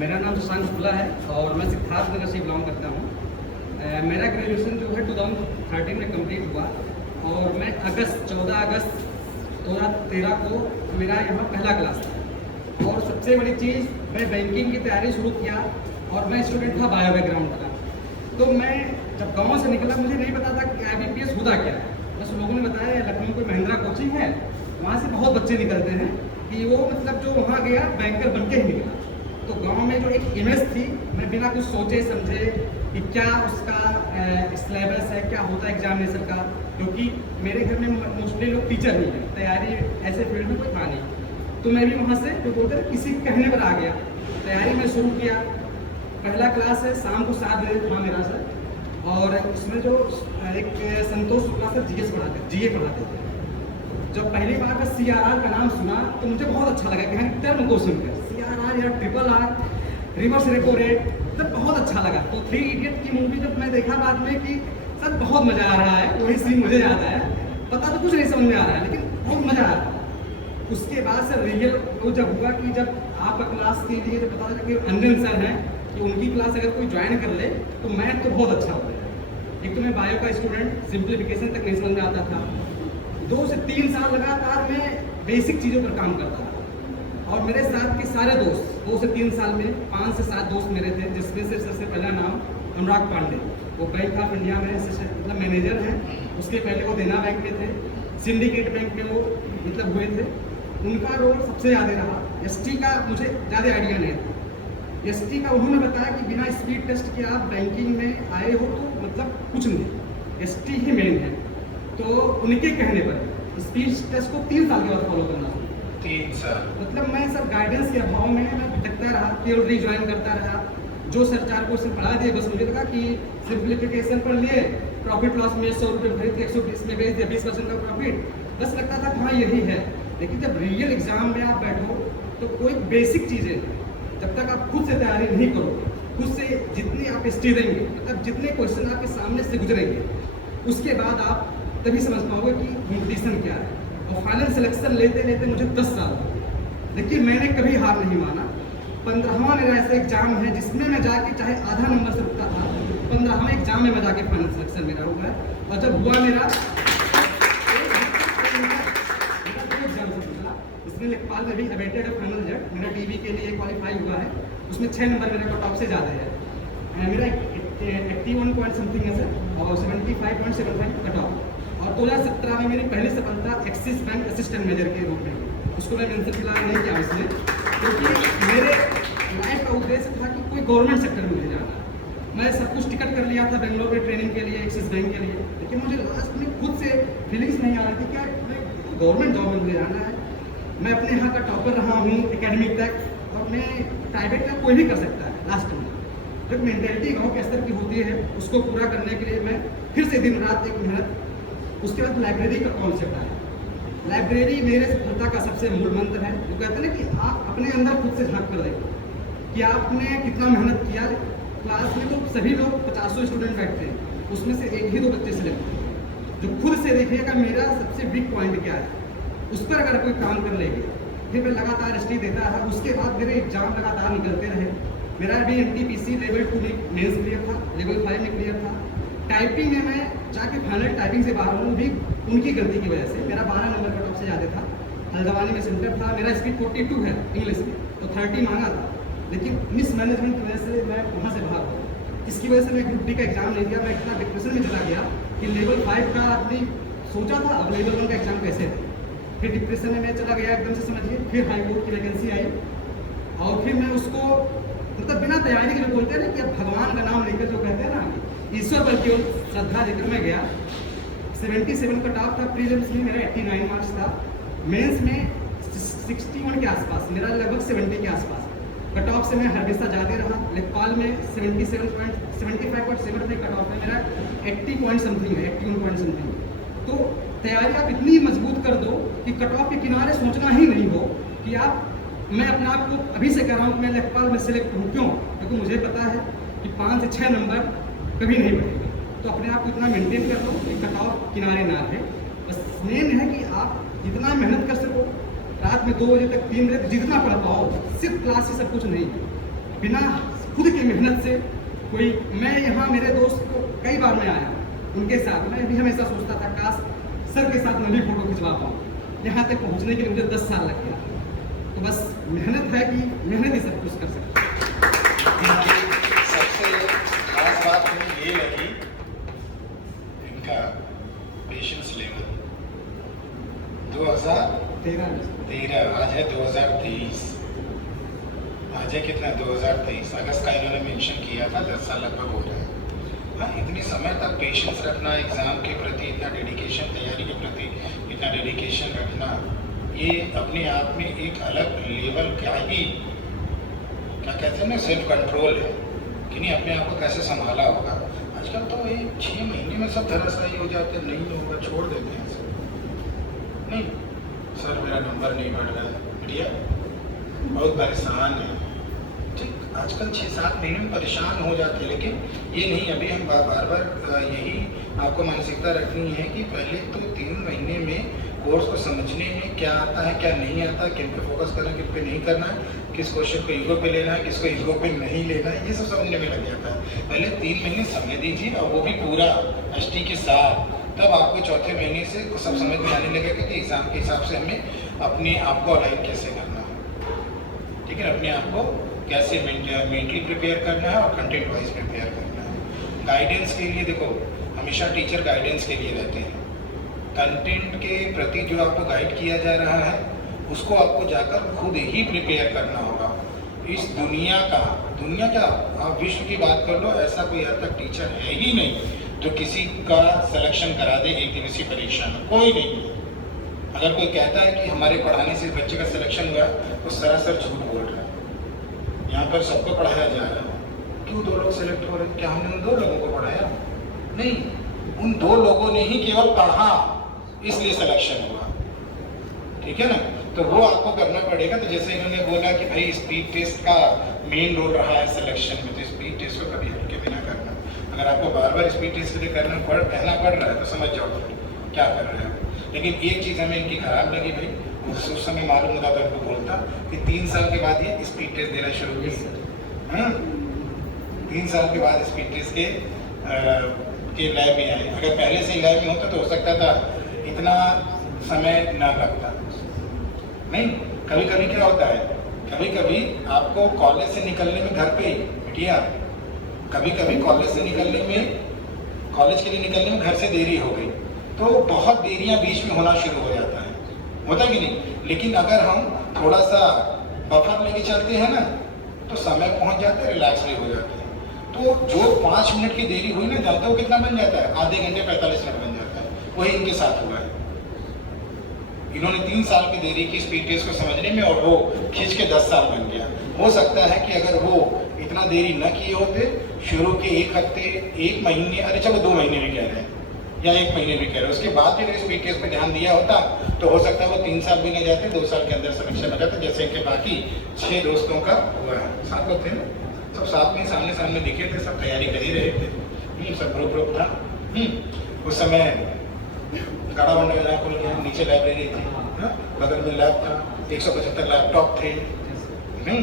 मेरा नाम सुशांत शुक्ला है और मैं सिद्धार्थ नगर से बिलोंग करता हूँ। मेरा ग्रेजुएशन जो है 2013 में कंप्लीट हुआ और मैं 14 अगस्त 2013 को मेरा यहाँ पहला क्लास था। और सबसे बड़ी चीज़, मैं बैंकिंग की तैयारी शुरू किया और मैं स्टूडेंट था बायो बैकग्राउंड का। तो मैं जब गाँव से निकला, मुझे नहीं पता था कि IBPS होता क्या है। बस लोगों ने बताया लखनऊ कोई महिंद्रा कोचिंग है, वहाँ से बहुत बच्चे निकलते हैं कि वो मतलब जो वहाँ गया बैंकर बन के ही निकला। तो गांव में जो एक इमेज थी, मैं बिना कुछ सोचे समझे कि क्या उसका सिलेबस है, क्या होता है एग्जामिनेशन का, क्योंकि मेरे घर में मोस्टली लोग टीचर नहीं है, तैयारी ऐसे फील्ड में कोई था नहीं। तो मैं भी वहाँ से जो बोलते हैं किसी कहने पर आ गया, तैयारी में शुरू किया। पहला क्लास है, शाम को 7 बजे था मेरा सर, और उसमें जो एक संतोष शुक्ला सर GS पढ़ाते थे। जब पहली बार का CRR का नाम सुना तो मुझे बहुत अच्छा लगा कि टर्म को सुनकर CRR या RRR, रिवर्स रेपो रेट, तब बहुत अच्छा लगा। तो 3 इडियट की मूवी जब मैं देखा बाद में कि सर बहुत मज़ा आ रहा है, वही सीन मुझे याद आया। पता तो कुछ नहीं समझ में आ रहा है, लेकिन बहुत मज़ा आ रहा है। उसके बाद सर रियल वो जब हुआ कि जब आपका क्लास के लिए जब पता चला कि अंजन सर हैं, तो उनकी क्लास अगर कोई ज्वाइन कर ले तो मैथ तो बहुत अच्छा होता है। एक तो मैं बायो का स्टूडेंट, सिंप्लीफिकेशन तक नहीं समझ में आता था। 2 से 3 साल लगातार मैं बेसिक चीज़ों पर काम करता था और मेरे साथ के सारे दोस्त 2 से 3 साल में 5 से 7 दोस्त मेरे थे, जिसमें से सबसे पहला नाम अनुराग पांडे, वो बैंक ऑफ इंडिया में मतलब मैनेजर हैं। उसके पहले वो देना बैंक में थे, सिंडिकेट बैंक में वो मतलब हुए थे। उनका रोल सबसे ज़्यादा रहा। ST का मुझे ज़्यादा आइडिया नहीं था। ST का उन्होंने बताया कि बिना स्पीड टेस्ट के आप बैंकिंग में आए हो तो मतलब कुछ नहीं, ST ही मेन है। तो उनके कहने पर स्पीड टेस्ट को 3 साल के बाद फॉलो करना था। 3 साल मतलब मैं सब गाइडेंस के अभाव में मैं भटकता रहा, केवल रिज्वाइन करता रहा। जो सर 4 क्वेश्चन पढ़ा दिए, बस मुझे लगा कि सिंप्लीफिकेशन पर लिए, प्रॉफिट लॉस में 100 रुपये भरे थे, 120 में भेज दिया, 20% का प्रॉफिट, बस लगता था कि हाँ यही है। लेकिन जब रियल एग्जाम में आप बैठो तो कोई बेसिक चीज़ें, जब तक आप खुद से तैयारी नहीं करोगे, खुद से जितनी आप स्टेज देंगे, मतलब जितने क्वेश्चन आपके सामने से गुजरेंगे, उसके बाद आप तभी समझ पाओगे कि कॉम्पिटिशन क्या है। और फाइनल सिलेक्शन लेते लेते मुझे 10 साल हुए, लेकिन मैंने कभी हार नहीं माना। 15वां मेरा ऐसा एग्जाम है जिसमें मैं जाके चाहे आधा नंबर से रुकता था, 15वें एग्जाम में मैं जाके फाइनल सिलेक्शन मेरा हुआ है। और जब हुआ मेरा इसमें लेखपाल में भी अवेटेड है फाइनल रिजल्ट, मेरा DV के लिए क्वालिफाई हुआ है, उसमें 6 नंबर मेरे को टॉप से ज़्यादा है। मेरा 81 पॉइंट समथिंग है सर, और 75.75 कट ऑफ। और 2017 में मेरी पहली सफलता एक्सिस बैंक असिस्टेंट मैनेजर के रूप में, उसको मैं मेंशन फिलहाल नहीं किया इसलिए, क्योंकि मेरे लाइफ का उद्देश्य था कि कोई गवर्नमेंट सेक्टर में मुझे जाना है। मैं सब कुछ टिकट कर लिया था बेंगलोर में ट्रेनिंग के लिए, एक्सिस बैंक के लिए, लेकिन मुझे लास्ट में खुद से फीलिंग्स नहीं आ रही थी क्या गवर्नमेंट जॉब में मुझे जाना है। मैं अपने यहाँ का टॉपर रहा हूँ एकेडमिक तक, और मैं प्राइवेट का कोई भी कर सकता है। लास्ट में जब मेंटेलिटी गाँव के स्तर की होती है, उसको पूरा करने के लिए मैं फिर से दिन रात एक मेहनत। उसके बाद लाइब्रेरी का कॉन्सेप्ट आया। लाइब्रेरी मेरे सफलता का सबसे मूल मंत्र है। वो कहते हैं ना कि आप अपने अंदर खुद से झांक कर देखो कि आपने कितना मेहनत किया। क्लास में तो सभी लोग 50 स्टूडेंट बैठते हैं, उसमें से 1 ही 2 बच्चे सिलेक्ट होते हैं जो खुद से देखिएगा मेरा सबसे वीक पॉइंट क्या है, उस पर अगर कोई काम कर लेंगे। फिर मैं लगातार ST देता रहा। उसके बाद मेरे एग्जाम लगातार निकलते रहे। मेरा भी NTPC लेवल 2 में मेंस क्लियर था, लेवल 5 में क्लियर था। टाइपिंग में मैं जाके फाइनल टाइपिंग से बाहर हूँ, भी उनकी गलती की वजह से। मेरा 12 नंबर का टॉप से ज़्यादा था। हल्द्वानी में सेंटर था, मेरा स्पीड 42 है इंग्लिश में, तो 30 मांगा था, लेकिन मिस मैनेजमेंट की वजह से मैं वहाँ से बाहर हूँ। इसकी वजह से मैं ग्रुप D का एग्जाम नहीं दिया। मैं इतना डिप्रेशन में चला गया कि लेवल 5 का आदमी सोचा था, अब लेवल 1 का एग्जाम कैसे है। फिर डिप्रेशन में मैं चला गया एकदम से, समझिए। फिर हाई कोर्ट की वैकेंसी आई, और फिर मैं उसको मतलब बिना तैयारी के, जो बोलते हैं ना कि अब भगवान का नाम लेकर, जो कहते हैं ना ईश्वर पर केवल श्रद्धा देकर मैं गया। 77 का टॉप था। प्रीलिम्स में मेरा 89 मार्क्स था। मेंस में 61 के आसपास, मेरा लगभग 70 के आसपास। कट ऑफ से मैं हमेशा ज़्यादा रहा। लेखपाल में 75.7 कट ऑफ है मेरा, 80 पॉइंट समथिंग है, 81 पॉइंट समथिंग। तो तैयारी आप इतनी मजबूत कर दो कि कट ऑफ के किनारे सोचना ही नहीं हो कि आप, मैं अपने आप को अभी से कह रहा हूँ कि मैं लेखपाल में सिलेक्ट हूँ। क्यों? क्योंकि मुझे पता है कि 5 से 6 नंबर कभी नहीं बढ़ेगा। तो अपने आप को इतना मेंटेन कर लो कि कट ऑफ किनारे ना रहे। बस मेन है कि आप जितना मेहनत कर सको, रात में 2 बजे तक, 3 बजे तक जितना पढ़ पाओ। सिर्फ क्लास से सब कुछ नहीं है। बिना खुद की मेहनत से कोई, मैं यहाँ मेरे दोस्त को कई बार मैं आया उनके साथ, मैं भी हमेशा सोचता था काश सर के साथ मैं भी फोटो खिंचवा पाऊँ। यहाँ तक पहुँचने के लिए मुझे 10 साल लग गया। तो बस मेहनत है कि मेहनत ही सब कुछ कर सकते हैं। सबसे खास बात मुझे ये लगी इनका पेशेंस लेवल। 2013 आज है 2023, आज है कितना 2023 अगस्त का इन्होंने मेंशन किया था, 10 साल लगभग हो रहा है। हाँ, इतनी समय तक पेशेंस रखना, एग्ज़ाम के प्रति इतना डेडिकेशन, तैयारी के प्रति इतना डेडिकेशन रखना, ये अपने आप में एक अलग लेवल क्या ही क्या कहते हैं ना, सेल्फ कंट्रोल है कि नहीं, अपने आप को कैसे संभाला होगा। आजकल तो ये 6 महीने में सब धराशायी हो जाते हैं, नहीं होगा छोड़ देते हैं सब। नहीं सर मेरा नंबर नहीं बढ़ रहा है, बढ़िया बहुत परेशान है, ठीक, आजकल 6-7 महीने में परेशान हो जाते हैं। लेकिन ये नहीं, अभी हम बार बार यही आपको मानसिकता रखनी है कि पहले तो 3 महीने में कोर्स को समझने में क्या आता है क्या नहीं आता, किन पे फोकस करना किन पे नहीं करना है, किस क्वेश्चन को ईगो पे लेना है किसको ईगो पे नहीं लेना है, ये सब समझने में लग जाता है। पहले 3 महीने समय दीजिए और वो भी पूरा एसटी के साथ, तब आपको चौथे महीने से सब समझ में आने लगेगा कि एग्ज़ाम के हिसाब से हमें अपने आप को अलाइन कैसे करना है, ठीक है, अपने आप को कैसे मेंटली प्रिपेयर करना है और कंटेंट वाइज प्रिपेयर करना है। गाइडेंस के लिए देखो, हमेशा टीचर गाइडेंस के लिए रहते हैं। कंटेंट के प्रति जो आपको गाइड किया जा रहा है उसको आपको जाकर खुद ही प्रिपेयर करना होगा। इस दुनिया क्या, आप विश्व की बात कर लो, ऐसा कोई आज तक टीचर है ही नहीं जो किसी का सिलेक्शन करा दे एक दिवसीय परीक्षा में, कोई नहीं है। अगर कोई कहता है कि हमारे पढ़ाने से बच्चे का सिलेक्शन हुआ तो सरासर झूठ बोल रहा है। यहाँ पर सबको पढ़ाया जा रहा है, क्यों 2 लोग सेलेक्ट हो रहे हैं, क्या हमने उन 2 लोगों को पढ़ाया? नहीं, उन 2 लोगों ने ही केवल पढ़ा इसलिए सिलेक्शन हुआ, ठीक है ना। तो वो आपको करना पड़ेगा। तो जैसे इन्होंने बोला कि भाई स्पीड टेस्ट का मेन रोल रहा है सिलेक्शन में, तो स्पीड टेस्ट को कभी हल्के में ना करना। अगर आपको बार बार स्पीड टेस्ट के लिए कहना पड़ रहा है तो समझ जाओ क्या कर रहे हो। लेकिन एक चीज़ हमें इनकी खराब लगी भाई, उस समय मालूम होता तो उनको बोलता कि 3 साल के बाद ये स्पीड टेस्ट देना शुरू किया। 3 साल के बाद स्पीड टेस्ट के लैब में आए। अगर पहले से लैब में होता तो हो सकता था इतना समय ना लगता। नहीं, कभी कभी क्या होता है, कभी कभी आपको कॉलेज से निकलने में घर पे ही बिटिया, कभी कभी कॉलेज के लिए निकलने में घर से देरी हो गई तो बहुत देरियां बीच में होना शुरू हो जाता है, होता कि नहीं। लेकिन अगर हम थोड़ा सा बफर लेके चलते हैं ना तो समय पहुंच जाते हैं, रिलैक्स भी हो जाते हैं। तो जो 5 मिनट की देरी हुई ना, जानते हो कितना बन जाता है? आधे घंटे 45 मिनट बन जाता है। वही इनके साथ हुआ है। इन्होंने 3 साल की देरी की स्पीड टेस्ट को समझने में और वो खींच के 10 साल बन गया। हो सकता है कि अगर वो इतना देरी न किए होते, शुरू के 1 हफ्ते 1 महीने, अरे चलो 2 महीने भी कह रहे हैं या 1 महीने भी कह रहे हैं, उसके बाद भी अगर स्पीड टेस्ट पर ध्यान दिया होता तो हो सकता है वो 3 साल भी नहीं जाते, 2 साल के अंदर समीक्षा लगा था, जैसे कि बाकी 6 दोस्तों का हुआ है। 7 लोग थे ना, सब साथ में सामने दिखे थे, सब तैयारी कर ही रहे थे, सब ग्रुप था। उस समय गाड़ा बंडा खुल गया, नीचे लाइब्रेरी थी, बगल में लैब था, 175 लैपटॉप थे। नहीं,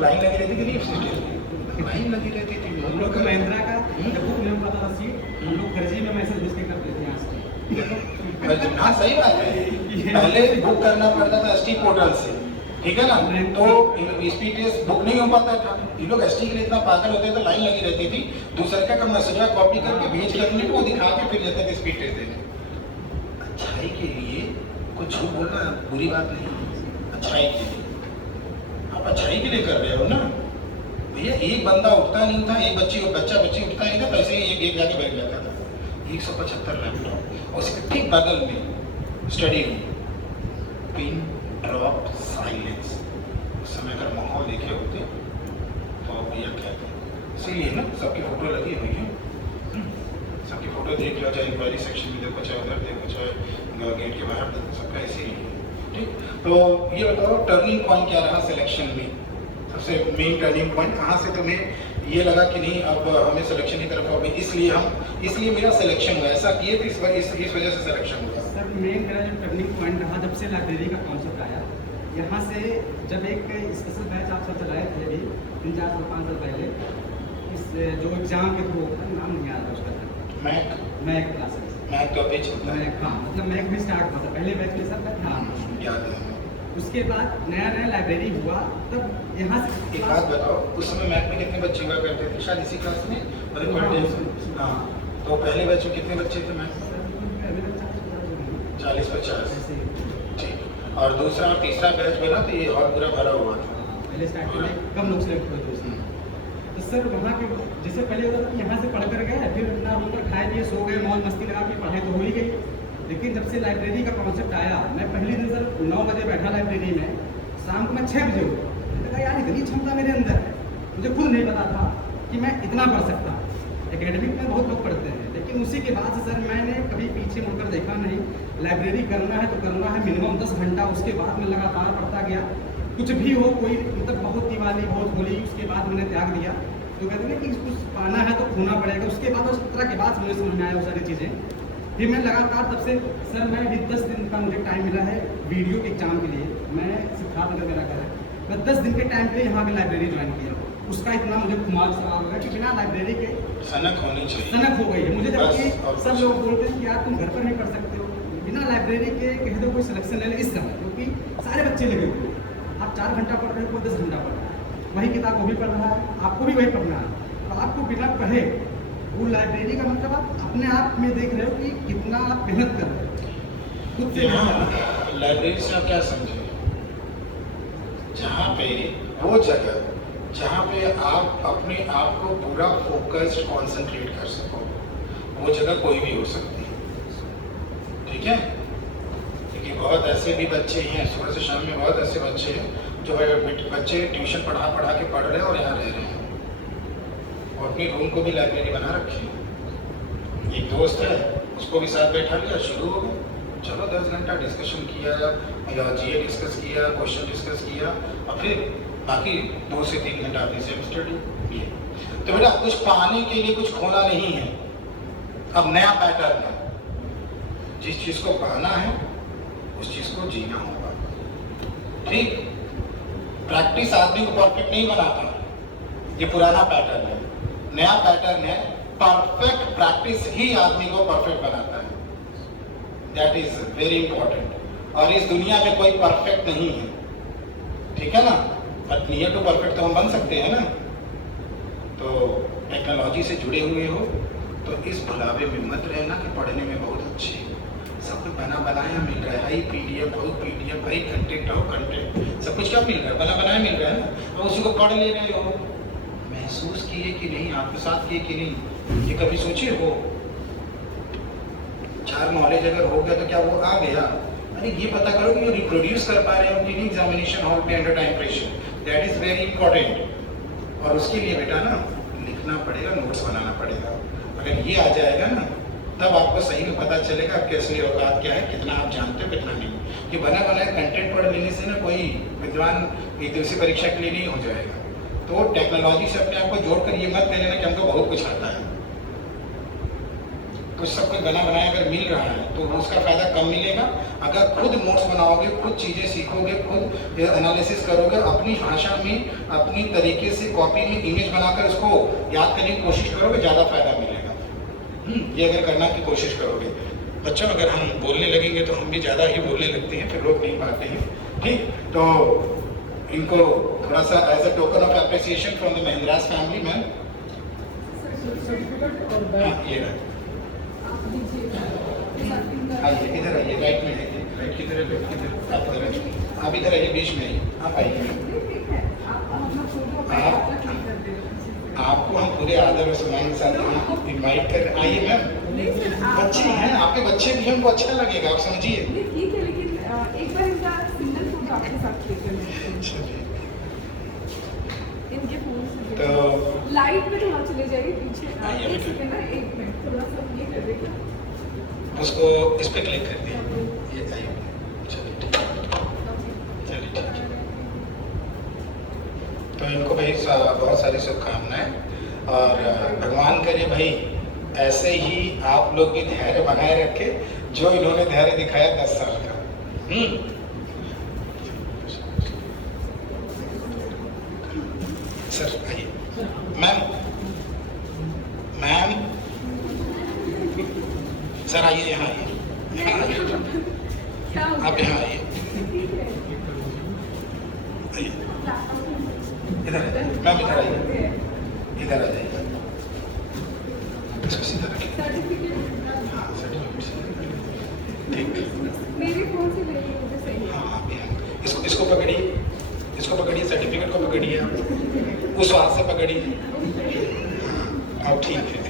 लाइन लगी रहती थी, नहीं लाइन लगी रहती थी। हम लोग का महिंद्रा का जब बुक नहीं पता था सीट, हम लोग फर्जी में मैसेज भेज के करते थे यहाँ से। हाँ सही बात है, पहले बुक करना पड़ता था एसटी पोर्टल से, ठीक है ना, तो स्पीड टेस्ट बुक नहीं हो पाता था। ये लोग एसटी के लिए इतना पागल होते थे, लाइन लगी रहती थी, दूसरे का मैसेज कॉपी करके भेज के अपने को दिखा के फिर जाते थे स्पीड टेस्ट देने। अच्छाई के लिए कुछ झूठ बोलना बुरी बात नहीं, अच्छाई के लिए आप अच्छाई के लिए कर रहे हो ना भैया। एक बंदा उठता नहीं था, एक बच्चा उठता नहीं था, तो ऐसे ही एक जाके बैठ जाता था। 175 लैपटॉप और उसके ठीक बगल में study room, pin drop silence. उस समय अगर माहौल देखे होते तो भैया कहते इसीलिए ना सबकी फोटो लगी हुई है, सबकी फोटो देख लो, चाहे इंक्वायरी सेक्शन में देखो, चाहे उधर देखो, चाहे गेट के बाहर देखो, सबका ऐसे ही है, ठीक। तो ये बताओ टर्निंग पॉइंट क्या रहा सिलेक्शन में? सबसे मेन टर्निंग पॉइंट कहाँ से तुम्हें ये लगा कि नहीं अब हमें सिलेक्शन की तरफ होगी, इसलिए मेरा सिलेक्शन हुआ, ऐसा किए थे इस वजह से सिलेक्शन हुआ? सर मेन मेरा जो टर्निंग पॉइंट रहा जब से लाइब्रेरी का कॉन्सेप्ट आया, यहाँ से जब एक स्पेशल बैच आप सब चलाए थे अभी 3-4 साल 5 साल पहले इस जो एग्ज़ाम के थ्रू होता है, नाम नहीं याद है उसका, मैक क्लासेस, मैक का पेज होता है। मैक, हाँ मतलब मैक भी स्टार्ट हुआ था, पहले बैच में सब था। याद है। उसके बाद नया लाइब्रेरी हुआ, तब यहाँ से एक बात बताओ, उस समय मैथ में कितने बच्चे हुआ करते थे? शायद इसी क्लास में हाँ, तो पहले बैच में कितने बच्चे थे मैथ में? 40-50। ठीक। और दूसरा और तीसरा बैच बना तो ये और पूरा भरा हुआ था। पहले स्टार्टिंग में कम लोग सिलेक्ट हुए थे उसमें। तो सर वहाँ के जैसे पहले होता था कि यहाँ से पढ़ कर गए, फिर अपना रूम पर खाए पिए सो गए, मौज मस्ती लगा के पढ़ाई तो हो ही गई। लेकिन जब से लाइब्रेरी का कॉन्सेप्ट आया, मैं पहली दिन सर 9 बजे बैठा लाइब्रेरी में, शाम को मैं 6 बजे उठा। मैंने कहा यार इतनी क्षमता मेरे अंदर है, मुझे खुद नहीं पता था कि मैं इतना पढ़ सकता। एकेडमिक में बहुत लोग पढ़ते हैं, लेकिन उसी के बाद से सर मैंने कभी पीछे मुड़कर देखा नहीं। लाइब्रेरी करना है तो करना है, मिनिमम 10 घंटा। उसके बाद में लगातार पढ़ता गया, कुछ भी हो, कोई मतलब बहुत दिवाली बहुत होली, उसके बाद मैंने त्याग दिया। तो कहते हैं कि कुछ पाना है तो खोना पड़ेगा। उसके बाद 17 के बाद मुझे समझ में आया वो सारी चीज़ें। फिर मैं लगातार तब से सर मैं भी 10 दिन का मुझे टाइम मिला है वीडियो के एग्जाम के लिए। मैं सिद्धार्थनगर मेरा घर है, मैं 10 दिन के टाइम पे यहाँ पे लाइब्रेरी ज्वाइन किया। उसका इतना मुझे खुमार सवाल होगा कि बिना लाइब्रेरी के सनक होनी चाहिए, सनक हो गई है मुझे। जबकि सब बस, लोग बोलते हैं कि यार तुम घर पर नहीं पढ़ सकते हो, बिना लाइब्रेरी के कह दो कोई सिलेक्शन ले ले इस समय, क्योंकि सारे बच्चे लगे हुए हैं। आप 4 घंटा पढ़ रहे हो, कोई 10 घंटा पढ़ रहा है, वही किताब वो भी पढ़ रहा है, आपको भी वही पढ़ना है। तो आपको बिना पढ़े वो लाइब्रेरी का मतलब आप अपने आप में देख रहे हो कि कितना आप मेहनत कर रहे हो खुद से। लाइब्रेरी से आप क्या समझे? जहाँ पे वो जगह जहाँ पे आप अपने आप को पूरा फोकस्ड कंसंट्रेट कर सको, वो जगह कोई भी हो सकती है। ठीक है, क्योंकि बहुत ऐसे भी बच्चे हैं, सुबह से शाम में बहुत ऐसे बच्चे हैं जो बच्चे ट्यूशन पढ़ा के पढ़ रहे हैं और यहाँ रह रहे हैं, और अपनी रूम को भी लाइब्रेरी बना रखी है। एक दोस्त है, उसको भी साथ बैठा लिया, शुरू हो गए, चलो 10 घंटा डिस्कशन किया, या GA डिस्कस किया, क्वेश्चन डिस्कस किया, और फिर बाकी 2 से 3 घंटा आते सेल्फ स्टडी। तो बेटा कुछ पाने के लिए कुछ खोना नहीं है। अब नया पैटर्न है, जिस चीज को पाना है उस चीज को जीना होगा। ठीक, प्रैक्टिस आदमी को परफेक्ट नहीं बनाता, ये पुराना पैटर्न है। नया पैटर्न है, परफेक्ट प्रैक्टिस ही आदमी को परफेक्ट बनाता है। That is very important. और इस दुनिया में कोई परफेक्ट नहीं है, ठीक है ना, बट नियर टू परफेक्ट तो हम बन सकते हैं ना। तो टेक्नोलॉजी से जुड़े हुए हो तो इस भुलावे में मत रहना कि पढ़ने में बहुत अच्छे हैं। सब कुछ बना बनाया मिल रहा है, भाई PDF हो, PDF भाई, कंटेंट हो, कंटेंट, सब कुछ क्या मिल रहा है? बना बनाया मिल रहा है ना, और उसी को पढ़ ले रहे हो। महसूस किए कि नहीं, आपके साथ किए कि नहीं, ये कभी सोचे हो? 4 नॉलेज अगर हो गया तो क्या वो आ गया? अरे ये पता करो कि वो रिप्रोड्यूस कर पा रहे हो कि नहीं एग्जामिनेशन हॉल पे under time pressure. That is very important. और उसके लिए बेटा ना लिखना पड़ेगा, नोट्स बनाना पड़ेगा। अगर ये आ जाएगा ना, तब आपको सही में पता चलेगा आपके असली औकात क्या है, कितना आप जानते हो, कितना नहीं। कि बना बनाया कंटेंट पढ़ लेने से ना कोई विद्वान एक दिवसीय परीक्षा के लिए नहीं हो जाएगा। तो टेक्नोलॉजी से अपने आप को जोड़कर ये मत कह लेना कि हमको बहुत कुछ आता है। कुछ सब कुछ बना बनाया अगर मिल रहा है तो उसका फायदा कम मिलेगा। अगर खुद नोट्स बनाओगे, खुद चीज़ें सीखोगे, खुद एनालिसिस करोगे, अपनी भाषा में अपनी तरीके से कॉपी में इमेज बनाकर उसको याद करने की कोशिश करोगे, ज़्यादा फायदा मिलेगा। ये अगर करना की कोशिश करोगे। बच्चों अगर हम बोलने लगेंगे तो हम भी ज़्यादा ही बोलने लगते हैं, फिर रोक नहीं पाते हैं। ठीक, तो इनको थोड़ा सा as a token of appreciation from the Mahindras family ma'am, ये रहा। आइए इधर आइए, राइट में आइए, राइट किधर है, लेफ्ट किधर, आप इधर आइए, आप इधर आइए, बीच में आइए, आप आइए। आपको हम पूरे आदर और सम्मान के साथ इनवाइट कर, आइए मैम। बच्चे हैं, आपके बच्चे भी हैं, उनको अच्छा लगेगा, आप समझिए। ठीक है, लेकिन एक बार इनका सिंगल फोटो आपके साथ लेकर इनके फोन से तो लाइट में थोड़ा चले जाइए पीछे, एक सेकंड ना, 1 मिनट थोड़ा सा ये कर देगा, उसको इस पे क्लिक कर दिए, ये चाहिए। चलिए ठीक है। तो इनको भाई बहुत सारी शुभकामनाएं, और भगवान करे भाई ऐसे ही आप लोग भी धैर्य बनाए रखे जो इन्होंने धैर्य दिखाया 10 साल का। सर आइए। मैम मैम सर आइए, यहाँ आइए, यहाँ आइए, क्या हो आप गया? यहाँ आइए, ठीक है। आइए, इधर आइए मैम, इधर आइए, इधर आ जाइए, इसको सीधा रखिए। सर्टिफिकेट हाँ सर्टिफिकेट ठीक, मेरे फोन से ले लीजिए, मुझे सही है। हाँ आप यहाँ इसको इसको पकड़िए, इसको पकड़िए, सर्टिफिकेट को पकड़िए, आप उस हाथ से पकड़िए। हाँ अब ठीक है।